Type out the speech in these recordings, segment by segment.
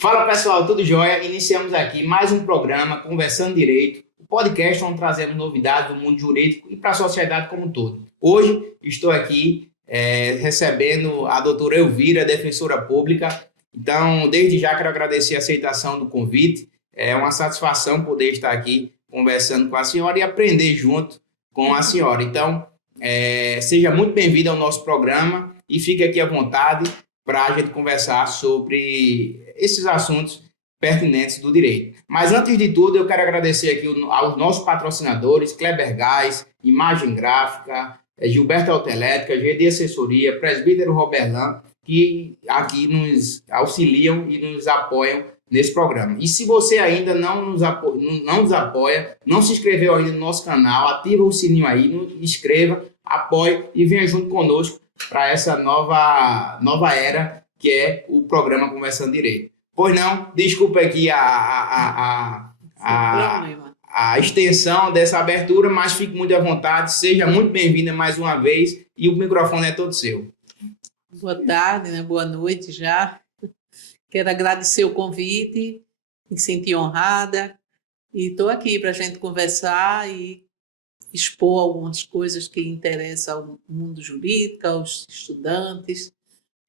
Fala pessoal, tudo jóia? Iniciamos aqui mais um programa Conversando Direito, o podcast onde trazemos novidades do mundo jurídico e para a sociedade como um todo. Hoje estou aqui recebendo a doutora Elvira, defensora pública. Então, desde já quero agradecer a aceitação do convite. É uma satisfação poder estar aqui conversando com a senhora e aprender junto com a senhora. Então, seja muito bem-vinda ao nosso programa e fique aqui à vontade para a gente conversar sobre esses assuntos pertinentes do direito. Mas, antes de tudo, eu quero agradecer aqui aos nossos patrocinadores, Kleber Gás, Imagem Gráfica, Gilberto Autoelétrica, GD Assessoria, Presbítero Roberlan, que aqui nos auxiliam e nos apoiam nesse programa. E se você ainda não nos apoia, não se inscreveu ainda no nosso canal, ativa o sininho aí, inscreva, apoie e venha junto conosco para essa nova era que é o programa Conversando Direito. Pois não, desculpa aqui a extensão dessa abertura, mas fique muito à vontade, seja muito bem-vinda mais uma vez e o microfone é todo seu. Boa tarde, né? Boa noite já. Quero agradecer o convite, me senti honrada e estou aqui para a gente conversar e expor algumas coisas que interessam ao mundo jurídico, aos estudantes,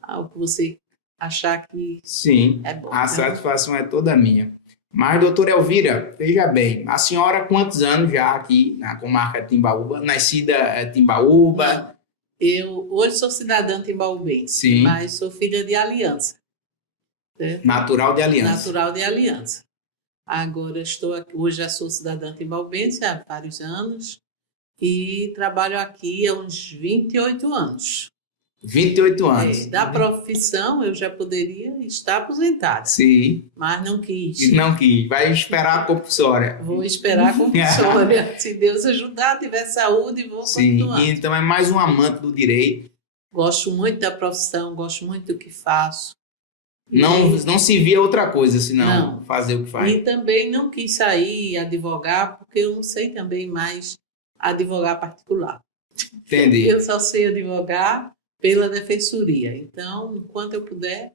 ao que você achar que Sim, é bom. A satisfação é toda minha. Mas, doutora Elvira, veja bem, a senhora há quantos anos já aqui na comarca de Timbaúba, nascida em Timbaúba? Não, eu hoje sou cidadã timbaúbense, Sim. mas sou filha de Aliança. Certo? Natural de Aliança. Natural de Aliança. Agora estou aqui, hoje já sou cidadã timbaúbense há vários anos e trabalho aqui há uns 28 anos. 28 anos. Da profissão eu já poderia estar aposentada. Sim. Mas não quis. Não quis. Vai esperar a compulsória. Vou esperar a compulsória. Se Deus ajudar, tiver saúde, vou continuar. Sim, então é mais um amante do direito. Gosto muito da profissão, gosto muito do que faço. Não se via outra coisa senão fazer o que faz. E também não quis sair advogar, porque eu não sei também mais advogar particular. Entendi. Eu só sei advogar pela defensoria. Então, enquanto eu puder...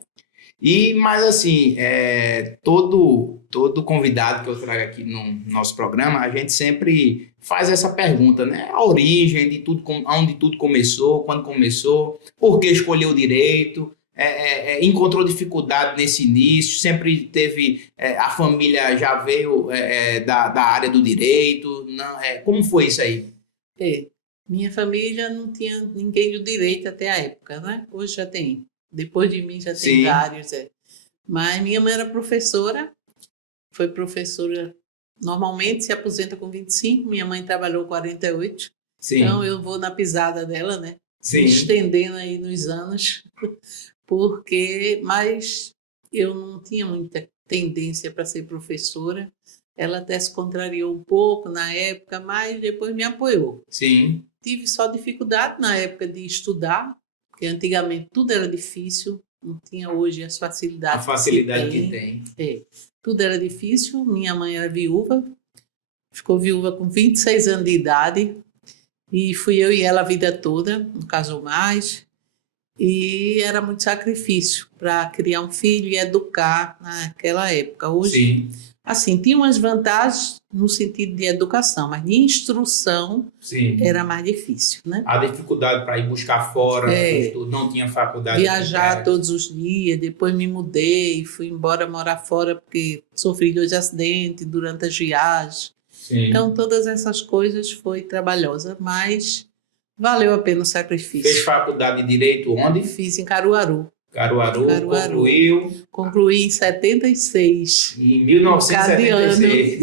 Mas assim, todo convidado que eu trago aqui no nosso programa, a gente sempre faz essa pergunta, né? A origem de tudo, onde tudo começou, quando começou, por que escolheu o direito, encontrou dificuldade nesse início, sempre teve, a família já veio da área do direito, como foi isso aí? Minha família não tinha ninguém do direito até a época, né? Hoje já tem. Depois de mim já tem vários. Mas minha mãe era professora, foi professora, normalmente se aposenta com 25, minha mãe trabalhou 48. Sim. Então eu vou na pisada dela, né? Sim. Me estendendo aí nos anos, mas eu não tinha muita tendência para ser professora. Ela até se contrariou um pouco na época, mas depois me apoiou. Sim. Tive só dificuldade na época de estudar, porque antigamente tudo era difícil, não tinha hoje as facilidades. A facilidade que tem. Tudo era difícil. Minha mãe era viúva, ficou viúva com 26 anos de idade, e fui eu e ela a vida toda, não casou mais, e era muito sacrifício para criar um filho e educar naquela época. Hoje, sim. Assim, tinha umas vantagens no sentido de educação, mas de instrução era mais difícil, né? A dificuldade para ir buscar fora, não tinha faculdade. Viajar todos os dias, depois me mudei, fui embora morar fora porque sofri 2 acidentes durante as viagens. Sim. Então, todas essas coisas foi trabalhosa, mas valeu a pena o sacrifício. Fez faculdade de Direito onde? Fiz em Caruaru. Caruaru. Concluí em 76. Em 1976.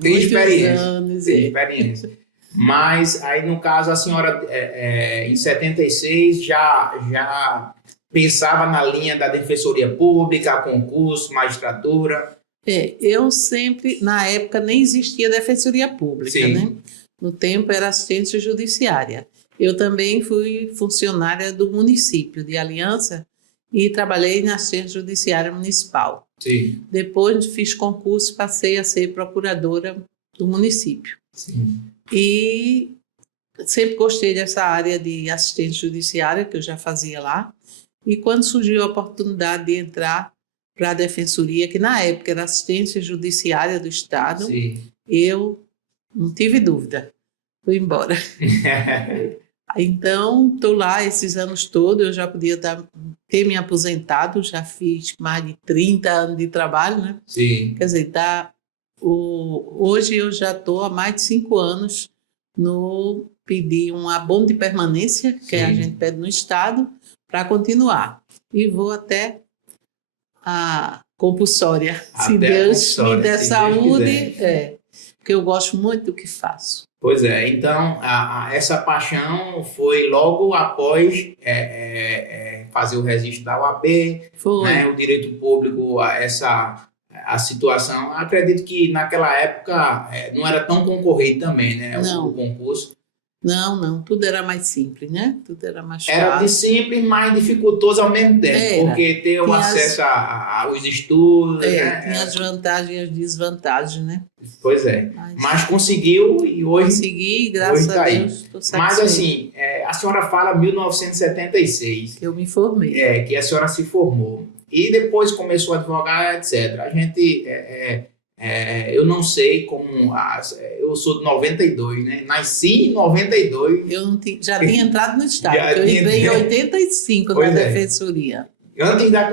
Tem experiência. Tem experiência. Mas aí, no caso, a senhora, em 76, já pensava na linha da Defensoria Pública, concurso, magistratura? Eu sempre, na época, nem existia Defensoria Pública, né? No tempo era assistência judiciária. Eu também fui funcionária do município de Aliança e trabalhei na assistência judiciária municipal. Sim. Depois fiz concurso, passei a ser procuradora do município. Sim. E sempre gostei dessa área de assistência judiciária, que eu já fazia lá. E quando surgiu a oportunidade de entrar para a Defensoria, que na época era Assistência Judiciária do Estado, Sim. eu não tive dúvida, fui embora. Então, estou lá esses anos todos, eu já podia ter me aposentado, já fiz mais de 30 anos de trabalho, né? Sim. Quer dizer, hoje eu já estou há mais de 5 anos no pedir um abono de permanência, que a gente pede no Estado, para continuar. E vou até a compulsória, se Deus me der saúde, porque eu gosto muito do que faço. Pois é, então essa paixão foi logo após fazer o registro da OAB, né, o direito público, a situação. Acredito que naquela época não era tão concorrido também, né, o concurso. Não, tudo era mais simples, né? Tudo era mais fácil. Era simples, mas dificultoso ao mesmo tempo, porque ter o acesso aos estudos... né? Tinha as vantagens e as desvantagens, né? Pois é, mas conseguiu e hoje... Consegui, graças a Deus, estou satisfeita. Mas assim, a senhora fala 1976. Que eu me formei. Que a senhora se formou. E depois começou a advogar, etc. A gente... eu não sei como... eu sou de 92, né? Nasci em 92. Eu já tinha entrado no Estado, eu entrei em 85 na Defensoria. Antes da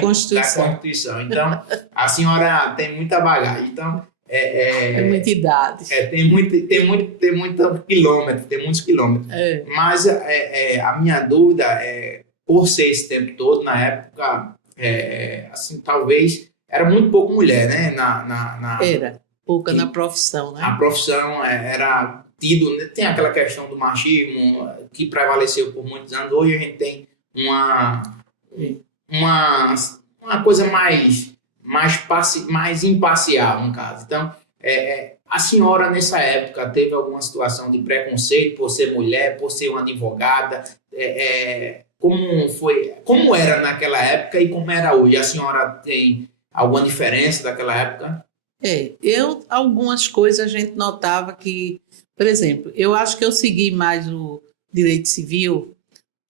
Constituição. Então, a senhora tem muita bagagem. Então, é muita idade. Tem muitos quilômetros. Mas a minha dúvida por ser esse tempo todo, na época, assim, talvez... Era muito pouco mulher, né? Era pouca na profissão, né? A profissão era tido... Tem aquela questão do machismo que prevaleceu por muitos anos. Hoje a gente tem uma coisa mais imparcial, no caso. Então, a senhora, nessa época, teve alguma situação de preconceito por ser mulher, por ser uma advogada? Como era naquela época e como era hoje? A senhora tem... alguma diferença daquela época? Algumas coisas a gente notava que, por exemplo, eu acho que eu segui mais o direito civil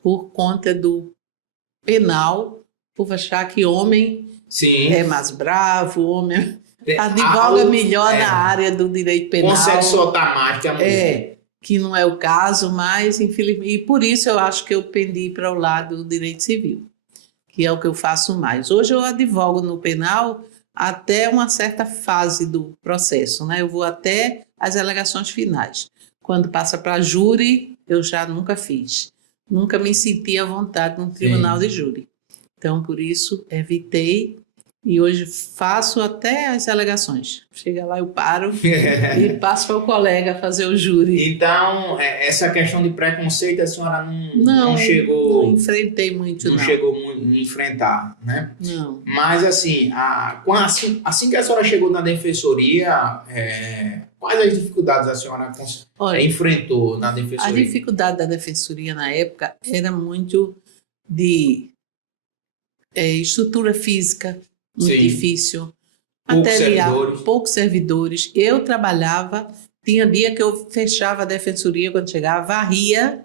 por conta do penal, por achar que homem é mais bravo, homem advoga melhor na área do direito penal. Consegue soltar mais que a mulher. Que não é o caso, mas infelizmente, e por isso eu acho que eu pendi para o lado do direito civil, que é o que eu faço mais. Hoje eu advogo no penal até uma certa fase do processo, né? Eu vou até as alegações finais. Quando passa para júri, eu já nunca fiz. Nunca me senti à vontade no tribunal de júri. Então, por isso, evitei e hoje faço até as alegações. Chega lá, eu paro e passo para o colega fazer o júri. Então, essa questão de preconceito, a senhora não chegou... Não enfrentei muito, não. Não chegou a enfrentar, né? Não. Mas, assim que a senhora chegou na Defensoria, quais as dificuldades a senhora enfrentou na Defensoria? A dificuldade da Defensoria, na época, era muito de estrutura física, muito difícil, material, poucos servidores. Eu trabalhava, tinha dia que eu fechava a Defensoria quando chegava, varria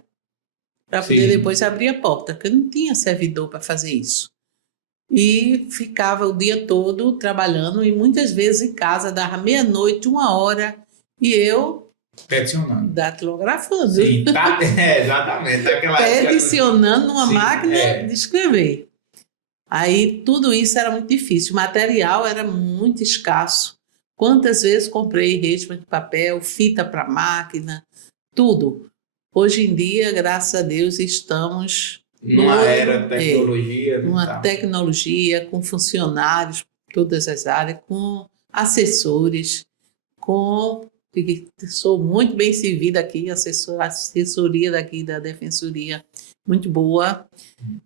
para poder depois abrir a porta, porque eu não tinha servidor para fazer isso. E ficava o dia todo trabalhando e muitas vezes em casa, dava meia-noite, 1h, e eu peticionando. Datilografando. Sim, exatamente. Peticionando numa máquina de escrever. Aí tudo isso era muito difícil, o material era muito escasso. Quantas vezes comprei resma de papel, fita para máquina, tudo. Hoje em dia, graças a Deus, estamos numa era de tecnologia. Numa tecnologia, com funcionários, todas as áreas, com assessores, sou muito bem servida aqui, assessoria daqui da Defensoria, muito boa,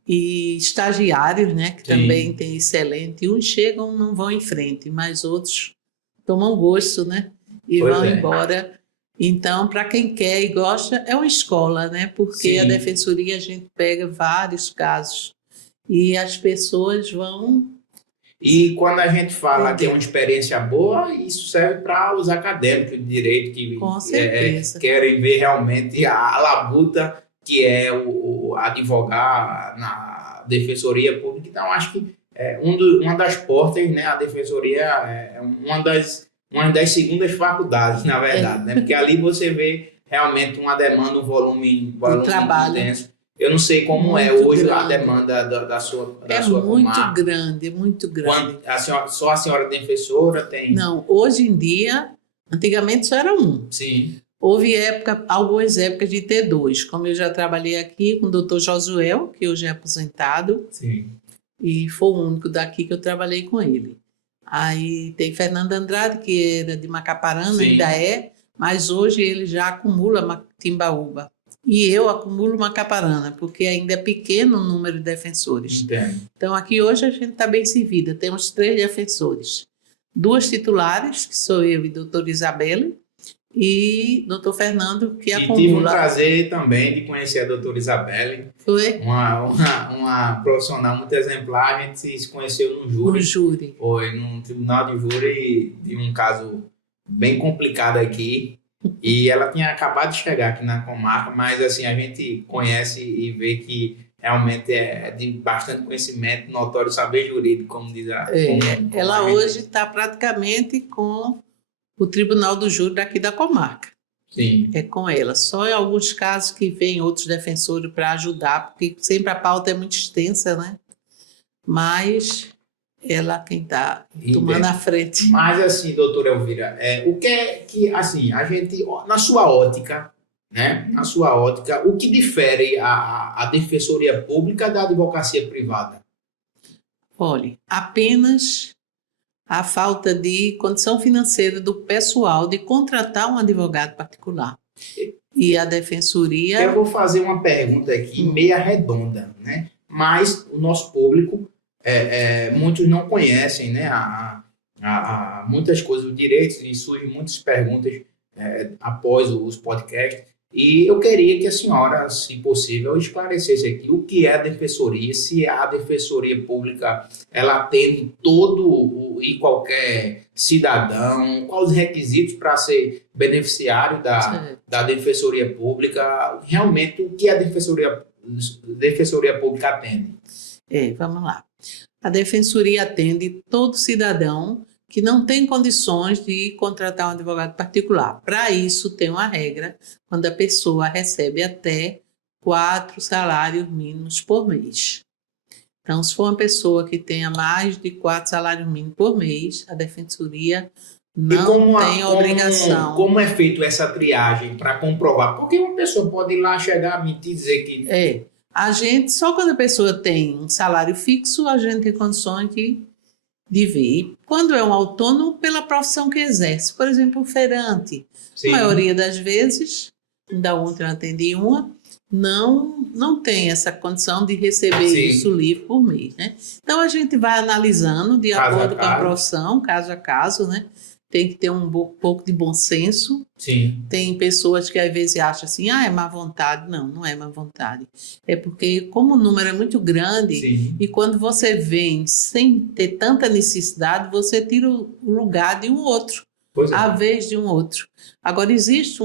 e estagiários, né, que também tem excelente. Uns chegam, não vão em frente, mas outros tomam gosto, né, e vão embora. Então, para quem quer e gosta, é uma escola, né, porque a Defensoria a gente pega vários casos e as pessoas vão... E quando a gente fala que é uma experiência boa, isso serve para os acadêmicos de direito que querem ver realmente a labuta que é o advogar na Defensoria Pública. Então, acho que uma das portas, né? A defensoria é uma das segundas faculdades, na verdade, né? Porque ali você vê realmente uma demanda, um volume trabalho intenso. Eu não sei como muito é hoje grande. a demanda da sua Muito comarca. grande, é muito grande. Só a senhora é defensora tem? Não, hoje em dia, antigamente só era um. Sim. Houve algumas épocas de ter dois, como eu já trabalhei aqui com o doutor Josuel, que hoje é aposentado, Sim. e foi o único daqui que eu trabalhei com ele. Aí tem Fernando Andrade, que era de Macaparana, Sim. ainda é, mas hoje ele já acumula Timbaúba. E eu acumulo Macaparana, porque ainda é pequeno o número de defensores. Entendo. Então aqui hoje a gente está bem servida, temos 3 defensores. 2 titulares, que sou eu e a doutora Isabelle, e doutor Fernando, que acumula. E tive um prazer também de conhecer a doutora Isabelle. Foi? Uma profissional muito exemplar. A gente se conheceu no júri. No júri. Foi num tribunal de júri de um caso bem complicado aqui. E ela tinha acabado de chegar aqui na comarca, mas assim, a gente conhece e vê que realmente é de bastante conhecimento, notório saber jurídico, como diz a... Ela hoje está praticamente com o Tribunal do Júri daqui da comarca. Sim. É com ela. Só em alguns casos que vem outros defensores para ajudar, porque sempre a pauta é muito extensa, né? Mas ela quem está tomando a frente. Mas assim, doutora Elvira, o que é que, assim, a gente, na sua ótica, né? Na sua ótica, o que difere a defensoria pública da advocacia privada? Olha, apenas a falta de condição financeira do pessoal de contratar um advogado particular. E a defensoria... Eu vou fazer uma pergunta aqui, meia redonda, né? Mas o nosso público, muitos não conhecem, né? Muitas coisas, os direitos, e surgem muitas perguntas após os podcasts. E eu queria que a senhora, se possível, esclarecesse aqui o que é a defensoria, se a defensoria pública ela atende todo e qualquer cidadão, quais os requisitos para ser beneficiário da defensoria pública, realmente o que a defensoria pública atende. Vamos lá. A defensoria atende todo cidadão que não tem condições de contratar um advogado particular. Para isso, tem uma regra, quando a pessoa recebe até 4 salários mínimos por mês. Então, se for uma pessoa que tenha mais de 4 salários mínimos por mês, a defensoria não tem obrigação. Como é feito essa triagem para comprovar? Porque uma pessoa pode ir lá chegar, mentir, dizer que... A gente, só quando a pessoa tem um salário fixo, a gente tem condições de ver. E quando é um autônomo, pela profissão que exerce. Por exemplo, um feirante. Sim. A maioria das vezes, ainda ontem eu atendi uma, não tem essa condição de receber isso livre por mês, né? Então, a gente vai analisando de acordo com a profissão, caso a caso, né? Tem que ter um pouco de bom senso. Sim. Tem pessoas que às vezes acham assim, é má vontade. Não, não é má vontade. É porque como o número é muito grande, e quando você vem sem ter tanta necessidade, você tira o lugar de um outro, a vez de um outro. Agora, existe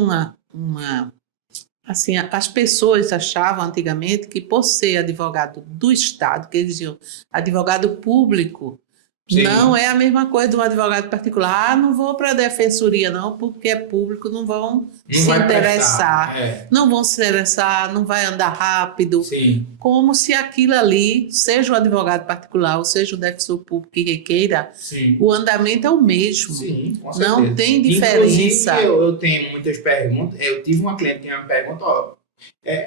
assim, as pessoas achavam antigamente que por ser advogado do Estado, que eles diziam advogado público, não é a mesma coisa de um advogado particular. Não vou para a defensoria não, porque é público, não vão se interessar. Não vão se interessar, não vai andar rápido. Como se aquilo ali, seja o advogado particular ou seja o defensor público que queira, o andamento é o mesmo. Com certeza. Não tem diferença. Inclusive, eu tenho muitas perguntas. Eu tive uma cliente que me perguntou,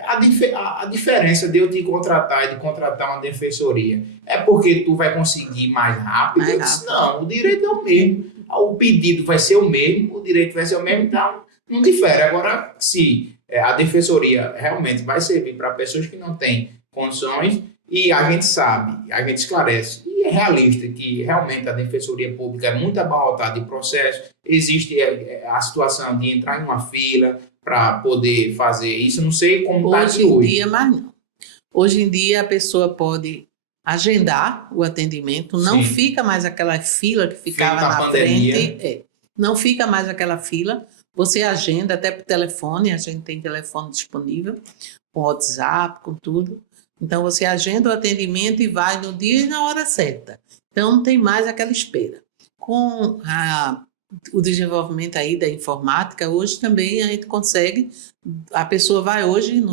a diferença de eu te contratar e de contratar uma defensoria é porque tu vai conseguir mais rápido? Eu disse, não, o direito é o mesmo, o pedido vai ser o mesmo, o direito vai ser o mesmo, então não difere. Agora, se a defensoria realmente vai servir para pessoas que não têm condições, e a gente sabe, a gente esclarece, e é realista que realmente a defensoria pública é muito abarrotada de processo, existe a situação de entrar em uma fila para poder fazer isso. Não sei como está hoje em dia, mas não. Hoje em dia a pessoa pode agendar o atendimento, não fica mais aquela fila que ficava na frente. Não fica mais aquela fila. Você agenda até por telefone, a gente tem telefone disponível, com WhatsApp, com tudo. Então, você agenda o atendimento e vai no dia e na hora certa. Então, não tem mais aquela espera. Com o desenvolvimento aí da informática, hoje também a gente consegue, a pessoa vai hoje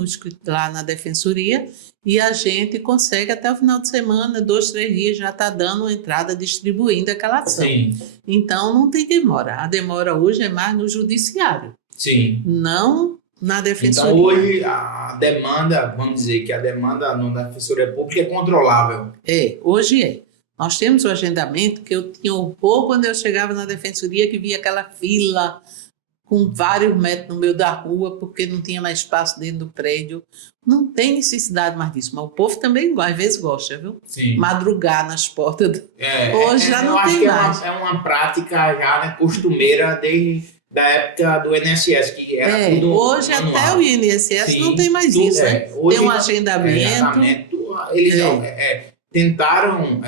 lá na defensoria e a gente consegue até o final de semana, 2, 3 dias, já está dando uma entrada, distribuindo aquela ação. Sim. Então, não tem demora. A demora hoje é mais no judiciário. Sim. Não na defensoria. Então, hoje, a demanda, vamos dizer que a demanda na defensoria pública é controlável. Hoje é. Nós temos o agendamento que eu tinha horror quando eu chegava na defensoria, que via aquela fila com vários metros no meio da rua, porque não tinha mais espaço dentro do prédio. Não tem necessidade mais disso, mas o povo também às vezes gosta, viu? Sim. Madrugar nas portas. Hoje já não tem mais. É uma prática já, né, costumeira desde da época do INSS, que era tudo hoje manual. Até o INSS sim, não tem mais isso, né? Hoje, tem um agendamento. Eles tentaram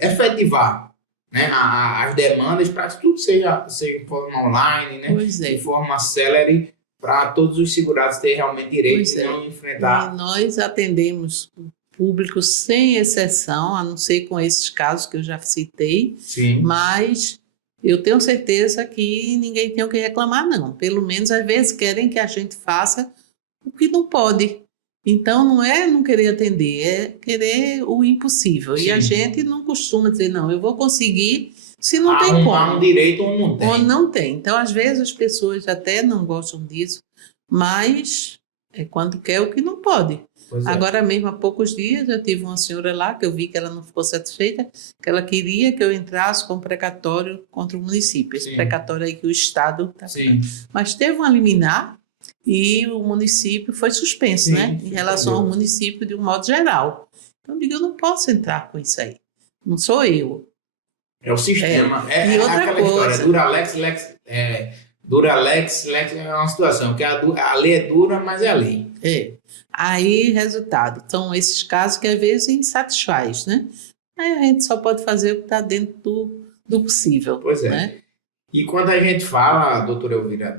efetivar, né, as demandas para que tudo seja de forma online, né, de forma célere, para todos os segurados terem realmente direito e não enfrentar. E nós atendemos o público sem exceção, a não ser com esses casos que eu já citei, sim. Mas eu tenho certeza que ninguém tem o que reclamar, não. Pelo menos, às vezes, querem que a gente faça o que não pode. Então, não é não querer atender, é querer o impossível. Sim. E a gente não costuma dizer, não, eu vou conseguir se não tem como. Há um direito ou não tem. Ou não tem. Então, às vezes, as pessoas até não gostam disso, mas é quando quer o que não pode. Agora mesmo, há poucos dias, eu tive uma senhora lá, que eu vi que ela não ficou satisfeita, que ela queria que eu entrasse com precatório contra o município. Esse precatório aí que o Estado está fazendo. Mas teve uma liminar e o município foi suspenso, né? Em relação ao município de um modo geral. Então, eu digo, eu não posso entrar com isso aí. Não sou eu. É o sistema. E outra coisa. História, dura lex é uma situação, que a lei é dura, mas é a lei. Aí, resultado. Então, esses casos que às vezes insatisfaz, né? Aí a gente só pode fazer o que está dentro do possível. Pois é. Né? E quando a gente fala, doutora Elvira,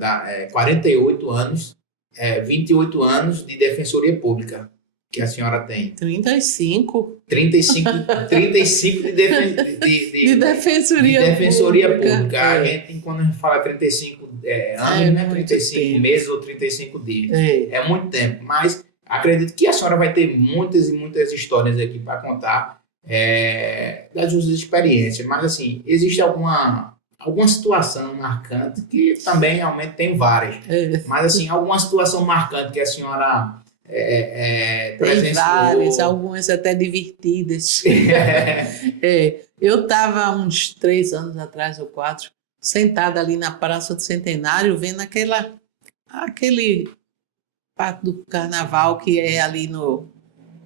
48 anos, 28 anos de defensoria pública que a senhora tem. 35. 35 de defensoria pública. A gente, quando a gente fala 35 anos, né? 35 meses ou 35 dias. É muito tempo, mas acredito que a senhora vai ter muitas e muitas histórias aqui para contar das suas experiências. Mas, assim, existe alguma situação marcante, que também realmente tem várias. Mas, assim, alguma situação marcante que a senhora tem várias, algumas até divertidas. Eu estava uns 3 anos atrás ou 4, sentada ali na Praça do Centenário, vendo aquele parte do carnaval que é ali no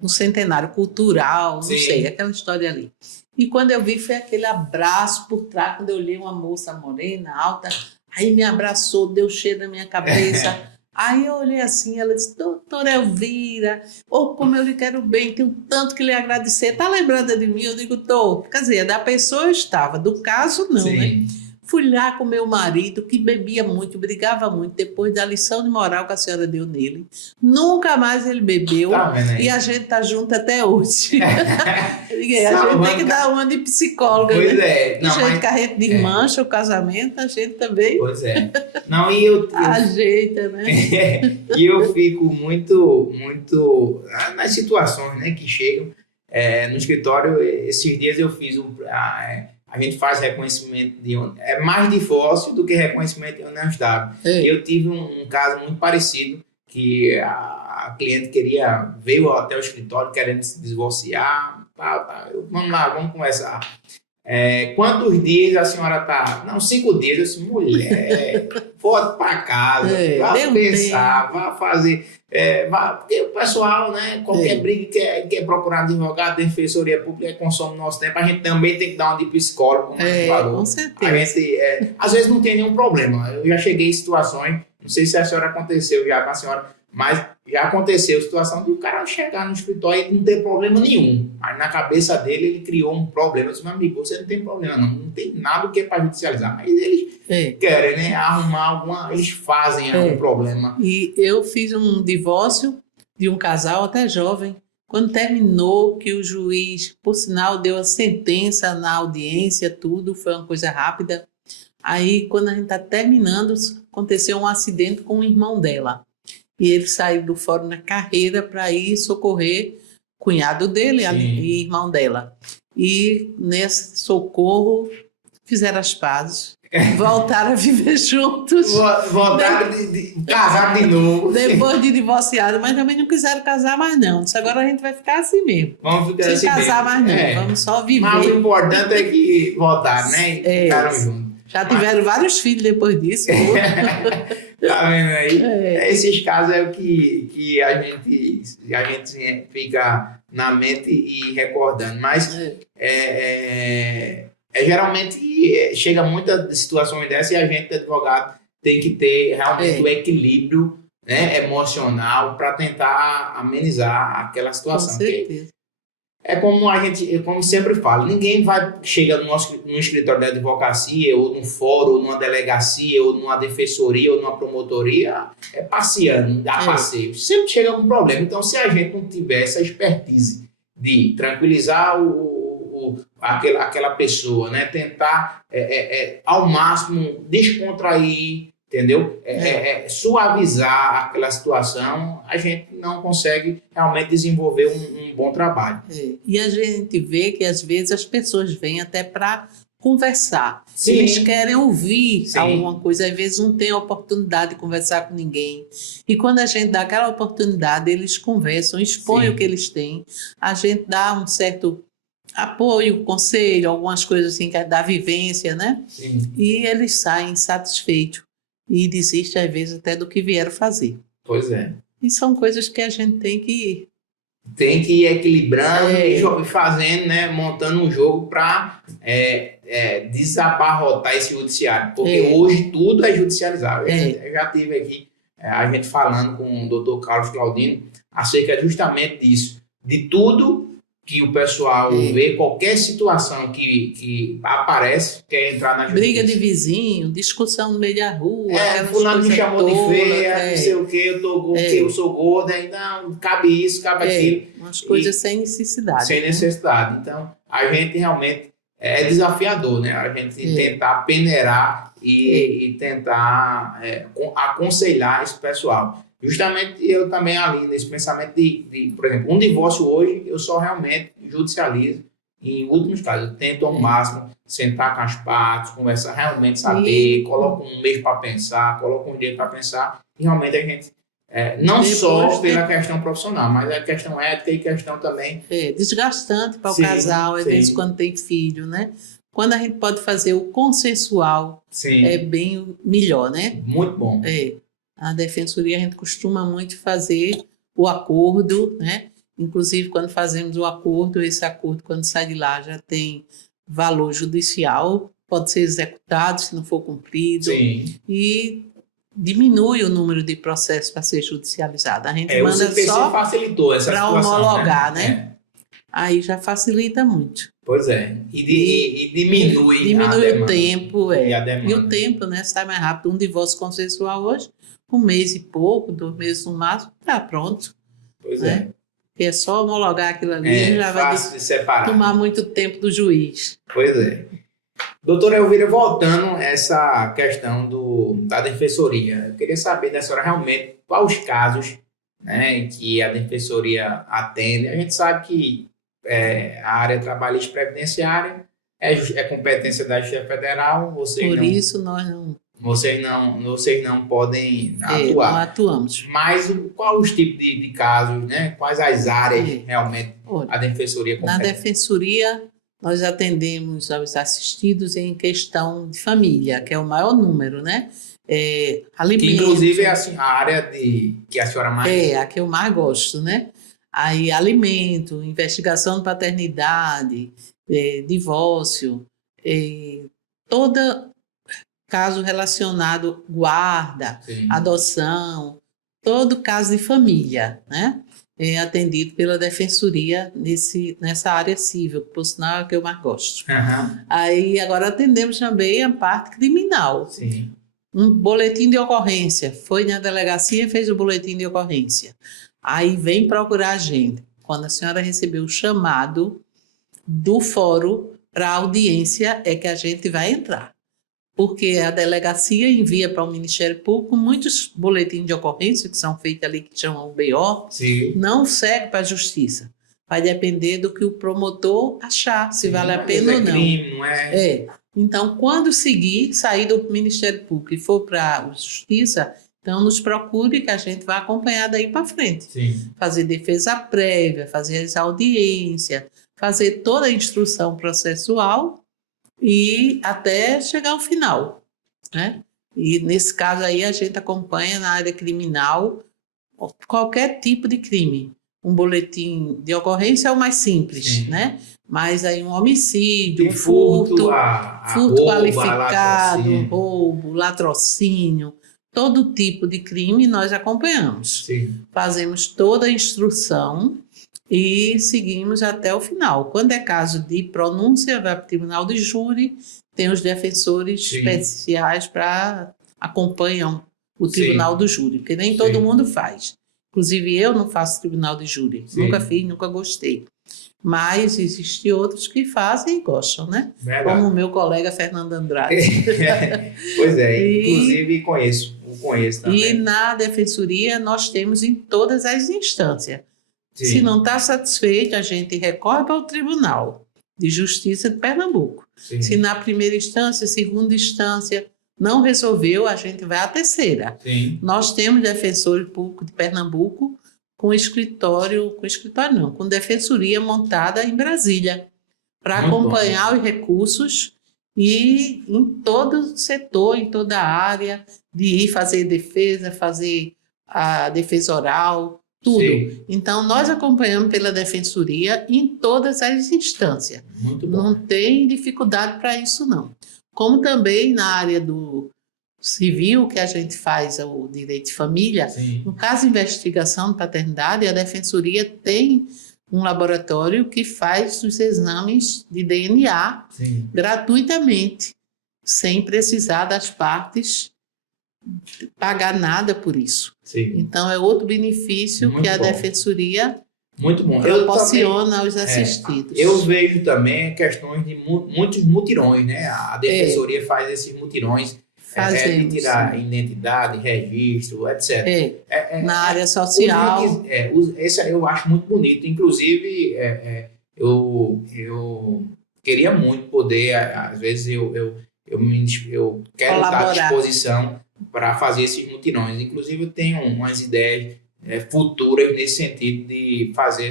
Centenário Cultural, não sei, aquela história ali. E quando eu vi, foi aquele abraço por trás, quando eu olhei uma moça morena, alta, aí me abraçou, deu cheiro na minha cabeça. Aí eu olhei assim, ela disse, doutora Elvira, como eu lhe quero bem, tenho tanto que lhe agradecer. Tá lembrada de mim? Eu digo, tô. Quer dizer, da pessoa eu estava, do caso não, né? Fui lá com meu marido, que bebia muito, brigava muito, depois da lição de moral que a senhora deu nele. Nunca mais ele bebeu, e a gente tá junto até hoje. A gente tem que dar uma de psicóloga. Pois né? Do jeito que a gente desmancha o casamento, a gente também... Pois é. Não, e eu ajeita, né? E eu fico muito nas situações, né, que chegam no escritório. Esses dias eu fiz a gente faz reconhecimento é mais divórcio do que reconhecimento de união estável. Eu tive um caso muito parecido, que a cliente veio até o escritório querendo se divorciar. Vamos lá, vamos conversar. Quantos dias a senhora está? Não, 5 dias. Eu disse, mulher, volta para casa, vá pensar, vá fazer. Porque o pessoal, né, qualquer briga quer procurar advogado, defensoria pública, consome nosso tempo. A gente também tem que dar uma de psicólogo, como a gente falou. Com certeza. A gente, às vezes não tem nenhum problema. Eu já cheguei em situações, não sei se a senhora aconteceu já com a senhora, mas já aconteceu a situação de o cara chegar no escritório e não ter problema nenhum. Mas na cabeça dele, ele criou um problema. Eu disse, meu amigo, você não tem problema, não tem nada que é para judicializar. Mas eles querem, né, arrumar eles fazem algum problema. E eu fiz um divórcio de um casal até jovem. Quando terminou, que o juiz, por sinal, deu a sentença na audiência, tudo, foi uma coisa rápida. Aí, quando a gente está terminando, aconteceu um acidente com o irmão dela. E ele saiu do fórum na carreira para ir socorrer o cunhado dele e irmão dela. E nesse socorro, fizeram as pazes. Voltaram a viver juntos. Voltaram casar de novo. Depois de divorciado, mas também não quiseram casar mais não. Disse, agora a gente vai ficar assim mesmo. Vamos ficar Sem assim casar mesmo. mais não, vamos só viver. Mas o importante é que voltaram, né? E ficaram juntos. Já tiveram vários filhos depois disso. Tá vendo aí? Esses casos é o que a gente fica na mente e recordando. Mas geralmente chega muitas situações dessas e a gente, advogado, tem que ter realmente o equilíbrio, né, emocional para tentar amenizar aquela situação. Com certeza. É como sempre falo, ninguém chega no escritório da advocacia, ou num fórum, ou numa delegacia, ou numa defensoria, ou numa promotoria, passeando, a passeio. Sempre chega com um problema. Então, se a gente não tiver essa expertise de tranquilizar aquela pessoa, né? Tentar ao máximo descontrair, entendeu? Suavizar aquela situação, a gente não consegue realmente desenvolver um bom trabalho. E a gente vê que às vezes as pessoas vêm até para conversar. Sim. Eles querem ouvir Sim. alguma coisa, às vezes não tem a oportunidade de conversar com ninguém. E quando a gente dá aquela oportunidade, eles conversam, expõem Sim. o que eles têm, a gente dá um certo apoio, conselho, algumas coisas assim que é da vivência, né? Sim. E eles saem satisfeitos e desistem às vezes até do que vieram fazer. Pois é. E são coisas que a gente tem que ir equilibrando e fazendo, né? Montando um jogo para desabarrotar esse judiciário. Porque hoje tudo é judicializado. Eu já tive aqui a gente falando com o doutor Carlos Claudino acerca justamente disso. De tudo que o pessoal vê, qualquer situação que aparece, quer entrar na justiça. Briga de vizinho, discussão no meio da rua. Fulano me chamou de feia, não sei o que, eu sou gorda, não, cabe isso, cabe aquilo. Umas coisas sem necessidade. Sem necessidade. Então, a gente realmente é desafiador, né? A gente tentar peneirar e tentar aconselhar esse pessoal. Justamente eu também ali nesse pensamento de, por exemplo, um divórcio hoje, eu só realmente judicializo em últimos casos. Eu tento ao máximo sentar com as partes, conversar, realmente saber, coloco um mês para pensar, coloco um dia para pensar, e realmente a gente, não só pela questão profissional, mas a questão ética e questão também... desgastante para o casal, às vezes quando tem filho, né? Quando a gente pode fazer o consensual, é bem melhor, né? Muito bom. A defensoria, a gente costuma muito fazer o acordo, né? Inclusive, quando fazemos o acordo, esse acordo, quando sai de lá, já tem valor judicial, pode ser executado se não for cumprido. Sim. E diminui o número de processos para ser judicializado. A gente manda o CPC só facilitou essa para situação, homologar, né? Aí já facilita muito. Pois é. E diminui o tempo. E a demanda. E o tempo, né? Sai mais rápido. Um divórcio consensual hoje, 1 mês e pouco, 2 meses no máximo, está pronto. Pois né? É só homologar aquilo ali, já vai tomar muito tempo do juiz. Pois é. Doutora Elvira, voltando a essa questão da defensoria, eu queria saber da senhora realmente quais os casos, né, em que a defensoria atende. A gente sabe que a área trabalhista previdenciária é competência da Justiça Federal. Isso nós não... Vocês não podem atuar. Não atuamos. Mas quais os tipos de casos, né? Quais as áreas realmente a defensoria compete? Na defensoria, nós atendemos aos assistidos em questão de família, que é o maior número, né? Alimentos. Que, inclusive, é a área que a senhora mais... a que eu mais gosto, né? Aí, alimento, investigação de paternidade, divórcio, caso relacionado, guarda, adoção, todo caso de família, né? É atendido pela defensoria nessa área civil, que por sinal é a que eu mais gosto. Uhum. Aí agora atendemos também a parte criminal. Sim. Um boletim de ocorrência. Foi na delegacia e fez o boletim de ocorrência. Aí vem procurar a gente. Quando a senhora recebeu o chamado do fórum para audiência, é que a gente vai entrar. Porque a delegacia envia para o Ministério Público muitos boletins de ocorrência que são feitos ali, que chamam BO, Sim. não segue para a justiça. Vai depender do que o promotor achar, se vale a pena ou não. Crime, não é? Então, quando sair do Ministério Público e for para a justiça, então nos procure que a gente vai acompanhar daí para frente. Sim. Fazer defesa prévia, fazer as audiências, fazer toda a instrução processual e até chegar ao final, né? E nesse caso aí a gente acompanha na área criminal qualquer tipo de crime. Um boletim de ocorrência é o mais simples, Sim. né? Mas aí um homicídio, De um furto roubo, qualificado, roubo, latrocínio, todo tipo de crime nós acompanhamos. Sim. Fazemos toda a instrução e seguimos até o final. Quando é caso de pronúncia, vai para o tribunal de júri, tem os defensores Sim. especiais para acompanham o tribunal do júri, porque nem todo mundo faz. Inclusive eu não faço tribunal de júri, nunca fiz, nunca gostei. Mas existem outros que fazem e gostam, né? Verdade. Como o meu colega Fernando Andrade. Pois é, inclusive o conheço também. E na defensoria nós temos em todas as instâncias. Sim. Se não está satisfeito, a gente recorre para o Tribunal de Justiça de Pernambuco. Sim. Se na primeira instância, segunda instância não resolveu, a gente vai à terceira. Sim. Nós temos defensor público de Pernambuco com defensoria montada em Brasília para acompanhar os recursos e em todo setor, em toda a área, de ir fazer defesa, fazer a defesa oral, tudo. Sim. Então, nós acompanhamos pela defensoria em todas as instâncias. Muito bom. Não tem dificuldade para isso, não. Como também na área do civil, que a gente faz o direito de família, Sim. no caso de investigação de paternidade, a defensoria tem um laboratório que faz os exames de DNA Sim. gratuitamente, sem precisar das partes pagar nada por isso. Sim. Então, é outro benefício Muito que a bom. defensoria Muito bom. proporciona aos assistidos. Eu vejo também questões de muitos mutirões, né? A defensoria faz esses mutirões de tirar identidade, registro, etc. Na área social. Esse eu acho muito bonito. Inclusive, eu queria muito poder, às vezes eu quero estar à disposição para fazer esses mutirões. Inclusive, eu tenho umas ideias futuras nesse sentido de fazer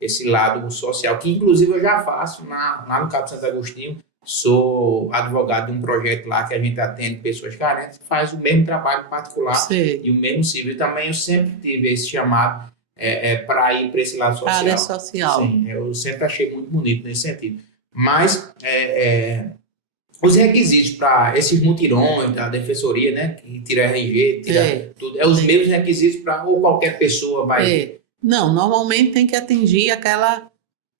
esse lado social, que inclusive eu já faço lá no Cabo Santo Agostinho. Sou advogado de um projeto lá que a gente atende pessoas carentes, faz o mesmo trabalho particular. Sim. E o mesmo civil. Também eu sempre tive esse chamado para ir para esse lado social. Área social. Sim, eu sempre achei muito bonito nesse sentido. Mas os requisitos para esses mutirões da defensoria, né, que tira RG, tira tudo, os mesmos requisitos para ou qualquer pessoa vai... Não, normalmente tem que atingir aquela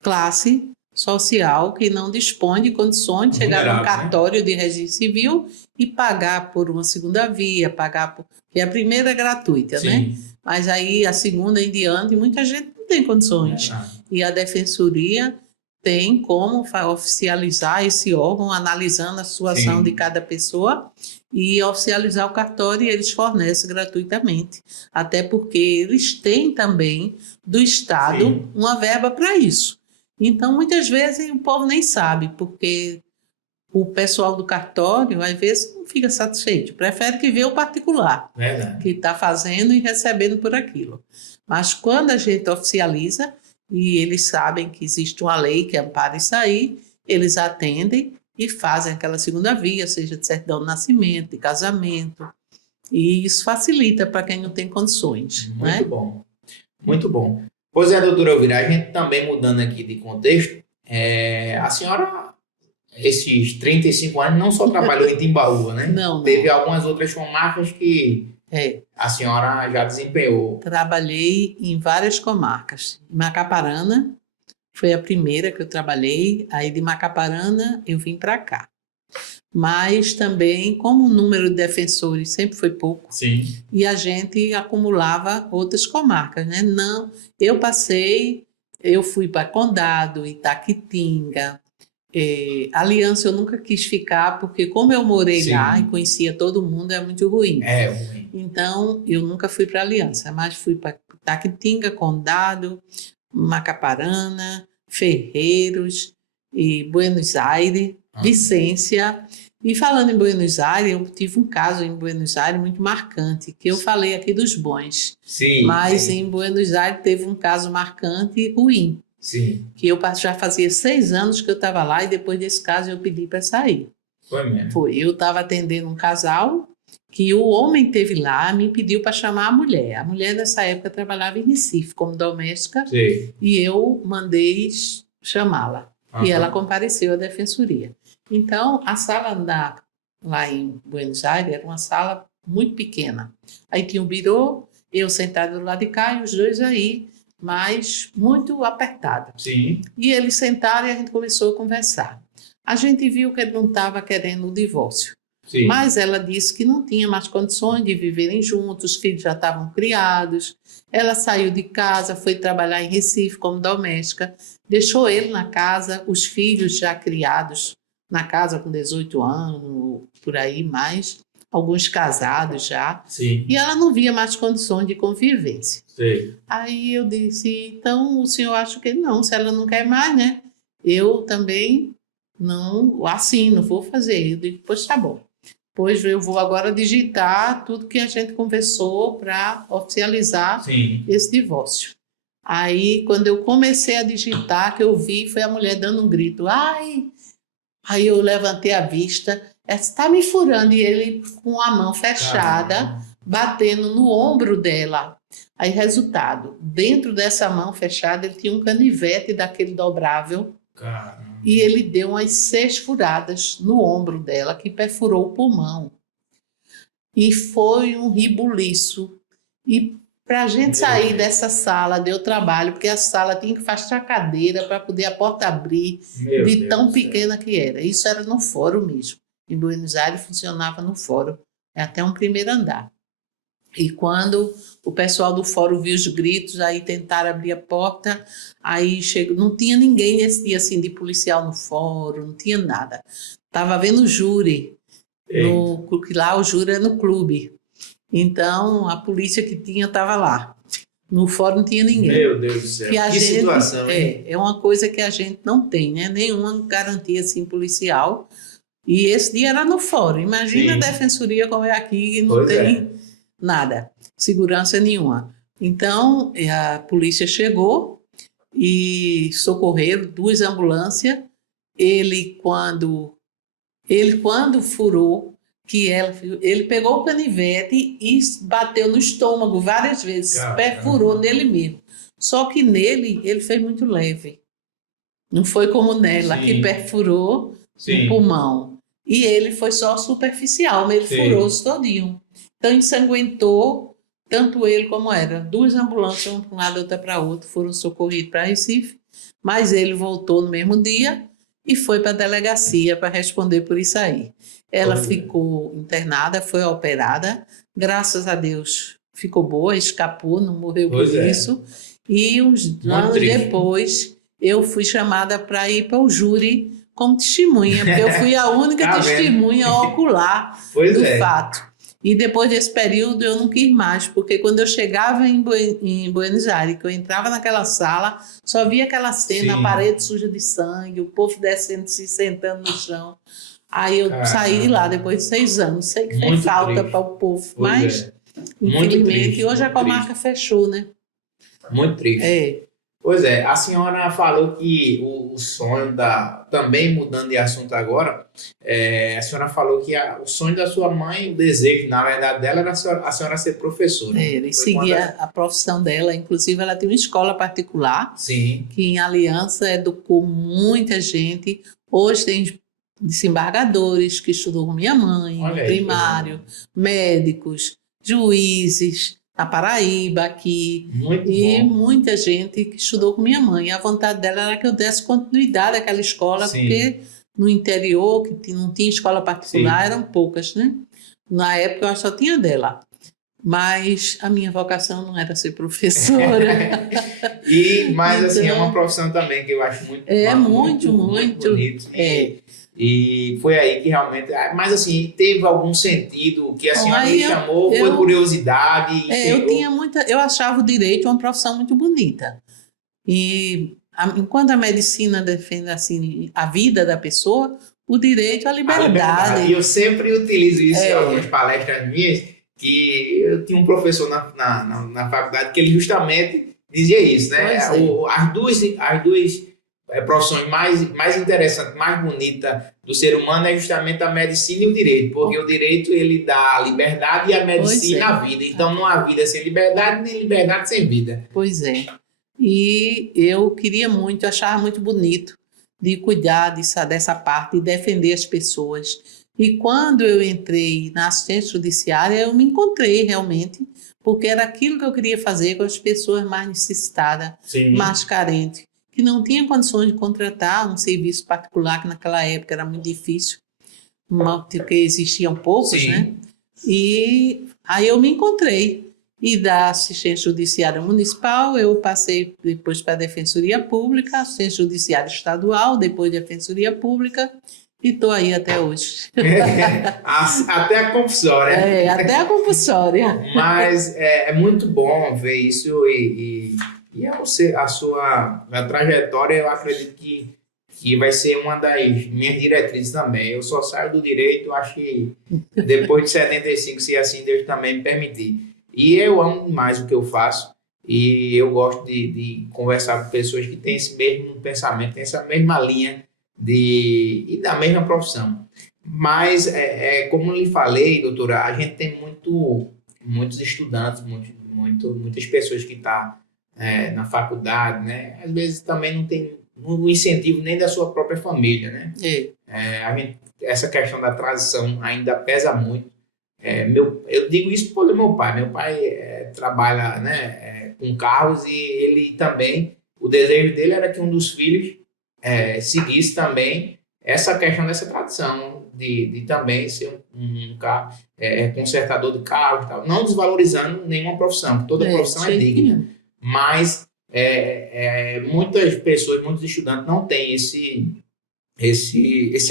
classe social que não dispõe de condições de chegar num cartório de registro civil e pagar por uma segunda via, porque a primeira é gratuita, né? Mas aí a segunda em diante, muita gente não tem condições. E a defensoria tem como oficializar esse órgão, analisando a situação de cada pessoa e oficializar o cartório, e eles fornecem gratuitamente. Até porque eles têm também do Estado uma verba para isso. Então, muitas vezes, o povo nem sabe, porque o pessoal do cartório, às vezes, não fica satisfeito. Prefere que vê o particular, que está fazendo e recebendo por aquilo. Mas quando a gente oficializa, e eles sabem que existe uma lei que ampara isso aí, eles atendem e fazem aquela segunda via, seja de certidão de nascimento, de casamento. E isso facilita para quem não tem condições. Muito bom. Muito bom. Pois é, doutora Elvira, a gente também mudando aqui de contexto, a senhora, esses 35 anos, não só trabalhou em Timbaúba, né? Não. Teve algumas outras comarcas que a senhora já desempenhou. Trabalhei em várias comarcas. Macaparana foi a primeira que eu trabalhei, aí de Macaparana eu vim para cá. mas também, como o número de defensores sempre foi pouco, Sim. e a gente acumulava outras comarcas, né? Não, eu fui para Condado, Itaquitinga, Aliança eu nunca quis ficar, porque como eu morei Sim. lá e conhecia todo mundo, é muito ruim. É ruim. Então, eu nunca fui para Aliança, mas fui para Itaquitinga, Condado, Macaparana, Ferreiros e Buenos Aires, Vicência. E falando em Buenos Aires, eu tive um caso em Buenos Aires muito marcante, que eu falei aqui dos bons. Sim. Mas sim. em Buenos Aires teve um caso marcante e ruim, Sim. que eu já fazia 6 anos que eu estava lá e depois desse caso eu pedi para sair. Foi mesmo? Foi. Eu estava atendendo um casal que o homem teve lá, me pediu para chamar a mulher. A mulher nessa época trabalhava em Recife como doméstica. Sim. E eu mandei chamá-la. E ela compareceu à defensoria. Então, a sala lá em Buenos Aires era uma sala muito pequena. Aí tinha um birô, eu sentada do lado de cá e os dois aí, mas muito apertada. Sim. E eles sentaram e a gente começou a conversar. A gente viu que ele não estava querendo o divórcio. Sim. Mas ela disse que não tinha mais condições de viverem juntos, os filhos já estavam criados. Ela saiu de casa, foi trabalhar em Recife como doméstica, deixou ele na casa, os filhos já criados na casa com 18 anos, por aí mais, alguns casados já. Sim. E ela não via mais condições de convivência. Sim. Aí eu disse, então o senhor acha que não, se ela não quer mais, né? Eu também não, assim, não vou fazer. Eu digo, pois tá bom. Pois eu vou agora digitar tudo que a gente conversou para oficializar Sim. esse divórcio. Aí, quando eu comecei a digitar, que eu vi, foi a mulher dando um grito. Ai! Aí eu levantei a vista, está me furando, e ele com a mão fechada, Caramba. batendo no ombro dela. Aí, resultado, dentro dessa mão fechada, ele tinha um canivete daquele dobrável. Caramba. E ele deu umas 6 furadas no ombro dela, que perfurou o pulmão. E foi um ribuliço. E para a gente sair dessa sala, deu trabalho, porque a sala tinha que afastar a cadeira para poder a porta abrir, de tão pequena que era. Isso era no fórum mesmo. Em Buenos Aires funcionava no fórum, até um primeiro andar. E quando o pessoal do fórum viu os gritos, aí tentaram abrir a porta, aí chegou, não tinha ninguém nesse dia assim de policial no fórum, não tinha nada. Estava vendo o júri, que lá o júri é no clube. Então a polícia que tinha estava lá. No fórum não tinha ninguém. Meu Deus do céu, que situação, hein? É uma coisa que a gente não tem, né? Nenhuma garantia assim policial. E esse dia era no fórum. Imagina. Sim. A defensoria como é aqui e não tem nada, segurança nenhuma. Então, a polícia chegou e socorreram 2 ambulâncias. Ele, quando furou, ele pegou o canivete e bateu no estômago várias vezes, perfurou nele mesmo. Só que nele, ele fez muito leve. Não foi como nela, que perfurou o pulmão. E ele foi só superficial, mas ele furou-se todinho. Então, ensanguentou tanto ele como era. 2 ambulâncias, uma para um lado, outra para outro, foram socorridos para Recife, mas ele voltou no mesmo dia e foi para a delegacia para responder por isso aí. Ela ficou internada, foi operada, graças a Deus ficou boa, escapou, não morreu por isso. E uns anos depois, eu fui chamada para ir para o júri como testemunha, porque eu fui a única testemunha ocular do fato. E depois desse período eu não quis mais, porque quando eu chegava em Buenos Aires, que eu entrava naquela sala, só via aquela cena, a parede suja de sangue, o povo descendo, se sentando no chão. Aí eu saí de lá depois de 6 anos. Sei que fez falta para o povo, mas infelizmente hoje a comarca fechou, né? Muito triste. Pois é, a senhora falou que o sonho também mudando de assunto agora, a senhora falou que o sonho da sua mãe, o desejo, na verdade, dela era a senhora ser professora. E seguia a profissão dela, inclusive ela tem uma escola particular, Sim. Que em Aliança educou muita gente. Hoje tem desembargadores que estudou com minha mãe, no primário, médicos, juízes, na Paraíba aqui, muita gente que estudou com minha mãe. A vontade dela era que eu desse continuidade àquela escola, porque no interior, que não tinha escola particular, Sim. eram poucas, né? Na época, eu acho que só tinha dela. Mas a minha vocação não era ser professora. Mas assim, é uma Então, profissão também que eu acho muito, muito, muito muito. bonito. E foi aí que realmente. Mas assim, teve algum sentido que a Bom, senhora lhe aí chamou, foi curiosidade, eu inspirou? tinha eu achava o direito uma profissão muito bonita. E enquanto a medicina defende assim a vida da pessoa, o direito à A liberdade. E liberdade. eu sempre utilizo isso em algumas É, palestras minhas, que eu tinha um professor na faculdade que ele justamente dizia isso, né? pois é, As duas profissões mais interessantes, mais bonitas do ser humano é justamente a medicina e o direito, porque o direito ele dá a liberdade e a pois medicina é, a vida. Então não há vida sem liberdade, nem liberdade sem vida. pois é. E eu queria muito, achava muito bonito de cuidar dessa parte, de defender as pessoas. E quando eu entrei na assistência judiciária, eu me encontrei realmente, porque era aquilo que eu queria fazer com as pessoas mais necessitadas, Sim, mais carentes, que não tinham condições de contratar um serviço particular, que naquela época era muito difícil, porque existiam poucos, né? sim. E aí eu me encontrei. E da assistência judiciária municipal, eu passei depois para a Defensoria Pública, assistência judiciária estadual, depois Defensoria Pública, e estou aí até hoje. Até a confusão, né? Até a compulsória. Mas é muito bom ver isso e a sua trajetória, eu acredito que vai ser uma das minhas diretrizes também. Eu só saio do direito, eu acho que depois de 75, se assim Deus também me permitir. E eu amo demais o que eu faço e eu gosto de conversar com pessoas que têm esse mesmo pensamento, têm essa mesma linha e da mesma profissão. Mas, como eu lhe falei, doutora, a gente tem muitos estudantes, muitas pessoas que estão na faculdade, né? Às vezes também não tem o incentivo nem da sua própria família, né? Essa questão da transição ainda pesa muito. Eu digo isso pelo meu pai. Meu pai trabalha, né, com carros e ele também, o desejo dele era que um dos filhos seguisse também essa questão dessa tradição de também ser um carro, consertador de carro e tal, não desvalorizando nenhuma profissão, porque toda profissão é digna, mas muitas pessoas, muitos estudantes não têm esse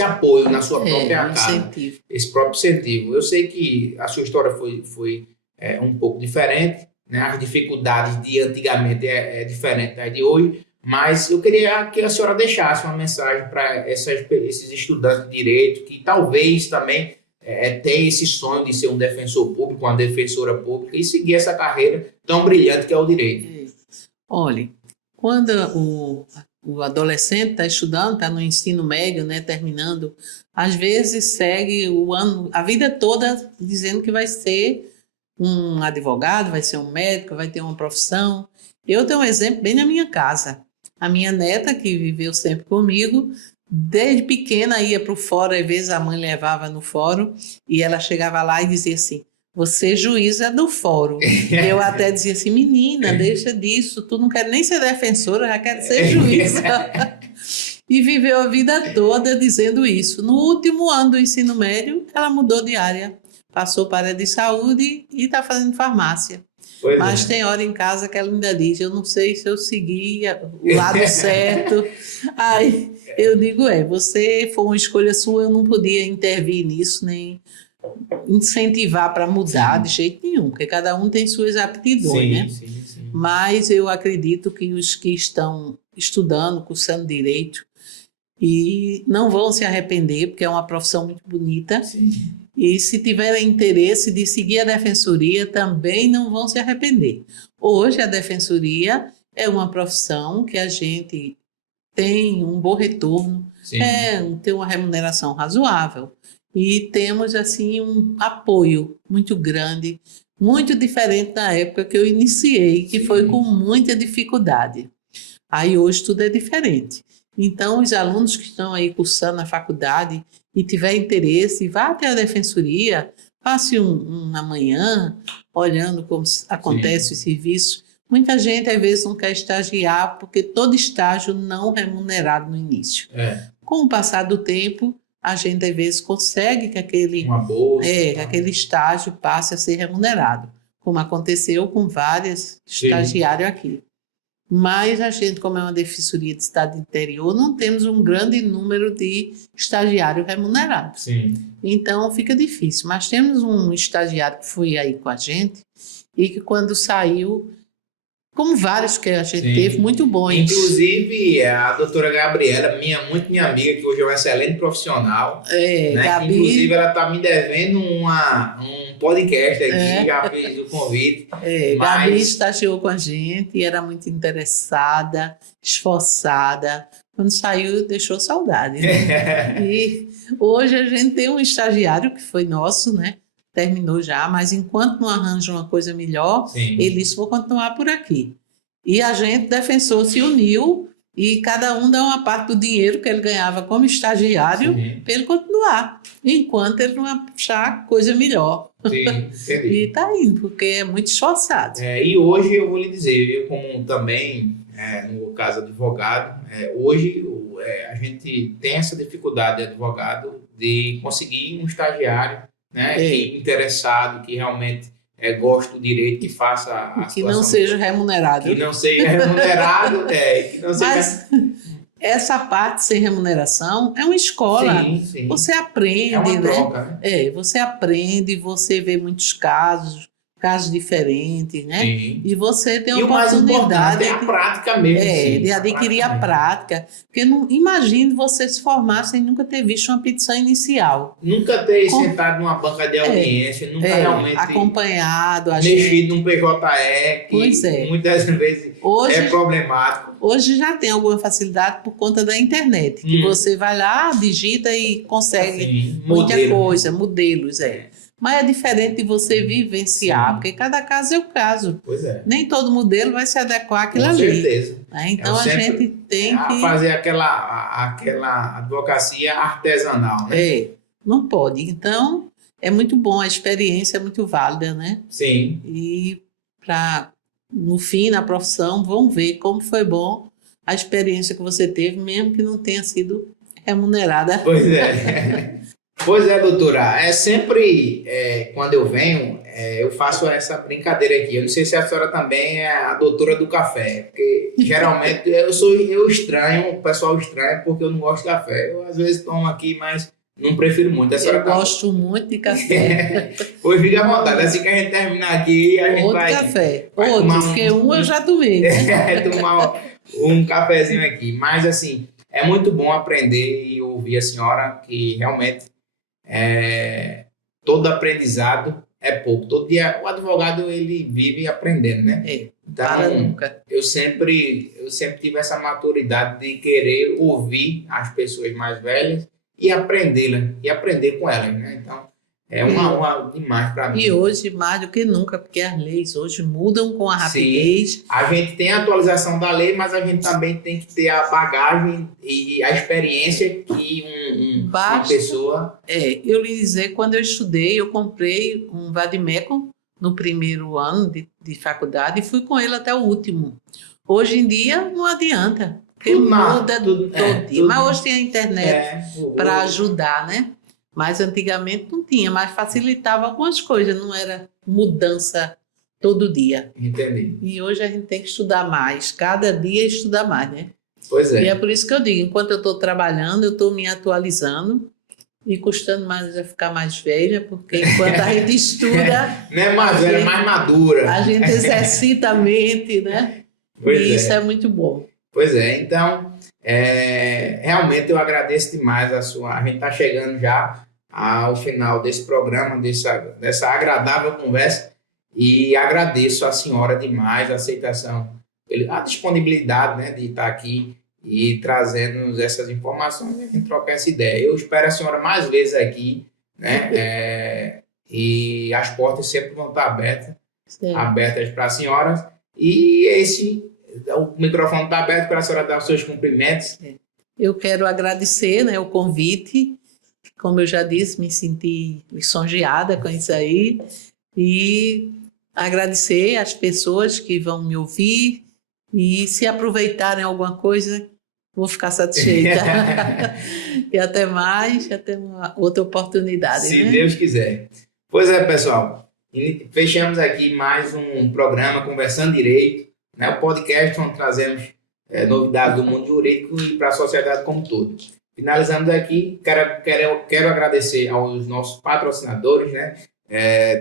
apoio na sua própria casa, Incentivo. esse próprio incentivo. Eu sei que a sua história foi um pouco diferente, né? As dificuldades de antigamente é diferente da de hoje, mas eu queria que a senhora deixasse uma mensagem para esses estudantes de direito que talvez também tenham esse sonho de ser um defensor público, uma defensora pública e seguir essa carreira tão brilhante que é o direito. Olhe, quando o adolescente está estudando, está no ensino médio, né, terminando, às vezes segue o ano, a vida toda dizendo que vai ser um advogado, vai ser um médico, vai ter uma profissão. Eu tenho um exemplo bem na minha casa. A minha neta, que viveu sempre comigo, desde pequena ia para o fórum, às vezes a mãe levava no fórum, e ela chegava lá e dizia assim: você juíza do fórum. Eu até dizia assim: menina, deixa disso, tu não quer nem ser defensora, já quer ser juíza. E viveu a vida toda dizendo isso. No último ano do ensino médio, ela mudou de área, passou para a área de saúde e está fazendo farmácia. Mas tem hora em casa que ela ainda diz: eu não sei se eu seguia o lado certo. Aí eu digo: você foi uma escolha sua, eu não podia intervir nisso, nem incentivar para mudar. Sim. De jeito nenhum, porque cada um tem suas aptidões, sim, né? Sim. Mas eu acredito que os que estão estudando, cursando direito, e não vão se arrepender, porque é uma profissão muito bonita. Sim. E se tiverem interesse de seguir a defensoria, também não vão se arrepender. Hoje a defensoria é uma profissão que a gente tem um bom retorno, tem uma remuneração razoável e temos assim um apoio muito grande, muito diferente da época que eu iniciei, que foi com muita dificuldade. Aí hoje tudo é diferente. Então os alunos que estão aí cursando a faculdade e tiver interesse, vá até a defensoria, passe uma manhã olhando como acontece o serviço, Muita gente, às vezes, não quer estagiar porque todo estágio não remunerado no início. Com o passar do tempo, a gente, às vezes, consegue que Uma bolsa. que aquele estágio passe a ser remunerado, como aconteceu com vários estagiários aqui. Mas a gente, como é uma defensoria de estado interior, não temos um grande número de estagiários remunerados. Sim. Então, fica difícil. Mas temos um estagiário que foi aí com a gente e que, quando saiu, como vários que a gente teve, muito bons. Inclusive, a doutora Gabriela, muito minha amiga, que hoje é uma excelente profissional. Né? Gabi, inclusive, ela está me devendo um podcast aqui, já fez o convite. Gabi estagiou com a gente e era muito interessada, esforçada. Quando saiu, deixou saudade. Né? E hoje a gente tem um estagiário que foi nosso, né? Terminou já, mas enquanto não arranja uma coisa melhor, ele disse: vou continuar por aqui. E a gente, defensor, se uniu e cada um dá uma parte do dinheiro que ele ganhava como estagiário para ele continuar, enquanto ele não achar coisa melhor. Sim, entendi. E está indo, porque é muito esforçado. E hoje eu vou lhe dizer, eu como também, no caso advogado, hoje a gente tem essa dificuldade de advogado de conseguir um estagiário, né, interessado, que realmente gosta do direito, que faça a que não seja remunerado. Que não seja remunerado, que não seja... Mas essa parte sem remuneração é uma escola. Sim. Você aprende, é uma né? troca, né? Você aprende, você vê muitos casos diferentes, né? Sim. E você tem a oportunidade. E o mais importante é a prática mesmo. De adquirir a prática. Porque não imagine você se formar sem nunca ter visto uma petição inicial. Nunca ter sentado numa banca de audiência, nunca realmente acompanhado. Mexido num PJE, que muitas vezes é problemático. Hoje já tem alguma facilidade por conta da internet, que você vai lá, digita e consegue muita coisa, modelos, Mas é diferente de você vivenciar, porque cada caso é o caso. Pois é. Nem todo modelo vai se adequar àquilo ali. Com certeza. Então a gente tem que fazer aquela advocacia artesanal, né? Não pode. Então é muito bom, a experiência é muito válida, né? Sim. E no fim, na profissão, vão ver como foi bom a experiência que você teve, mesmo que não tenha sido remunerada. Pois é. Pois é, doutora. Sempre, quando eu venho, eu faço essa brincadeira aqui. Eu não sei se a senhora também é a doutora do café, porque geralmente eu estranho, o pessoal estranha porque eu não gosto de café. Eu às vezes tomo aqui, mas não prefiro muito. Eu gosto muito de café. Pois fica à vontade. Assim que a gente terminar aqui, a gente vai... café. Porque eu já tomei. Tomar um cafezinho aqui. Mas, assim, é muito bom aprender e ouvir a senhora que realmente todo aprendizado é pouco. Todo dia o advogado ele vive aprendendo, né? Então, nunca. Eu sempre tive essa maturidade de querer ouvir as pessoas mais velhas e aprender com elas, né? Então, é uma honra demais para mim. E hoje, mais do que nunca, porque as leis hoje mudam com a rapidez. Sim, a gente tem a atualização da lei, mas a gente também tem que ter a bagagem e a experiência que uma pessoa... Eu lhe dizer, quando eu estudei, eu comprei um vade-mecum no primeiro ano de faculdade e fui com ele até o último. Hoje em dia, não adianta. Porque muda todo dia. Mas hoje tem a internet para ajudar, né? Mas antigamente não tinha, mas facilitava algumas coisas, não era mudança todo dia. Entendi. E hoje a gente tem que estudar mais, cada dia estudar mais, né? Pois é. E é por isso que eu digo, enquanto eu estou trabalhando, eu estou me atualizando e custando mais a ficar mais velha, porque enquanto a gente estuda... Não é mais velha, é mais madura. A gente exercita a mente, né? E isso é muito bom. Pois é, então, realmente eu agradeço demais a gente está chegando já ao final desse programa, dessa agradável conversa, e agradeço a senhora demais a aceitação, a disponibilidade, né, de estar aqui e trazendo essas informações e a gente trocar essa ideia. Eu espero a senhora mais vezes aqui, né, e as portas sempre vão estar abertas para a senhora, e o microfone está aberto para a senhora dar os seus cumprimentos. Eu quero agradecer, né, o convite. Como eu já disse, me senti lisonjeada com isso aí. E agradecer às pessoas que vão me ouvir e se aproveitarem alguma coisa, vou ficar satisfeita. E até mais, até uma outra oportunidade. Se né? Deus quiser. Pois é, pessoal. Fechamos aqui mais um programa Conversando Direito, né? O podcast onde trazemos novidades do mundo jurídico e para a sociedade como um todo. Finalizamos aqui, quero agradecer aos nossos patrocinadores, né?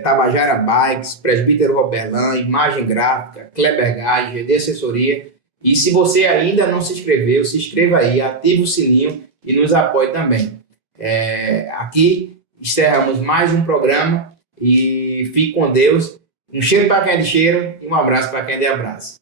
Tabajara Bikes, Presbítero Roberlan, Imagem Gráfica, Kleber Gás, GD Assessoria. E se você ainda não se inscreveu, se inscreva aí, ative o sininho e nos apoie também. Aqui encerramos mais um programa e fique com Deus. Um cheiro para quem é de cheiro e um abraço para quem é de abraço.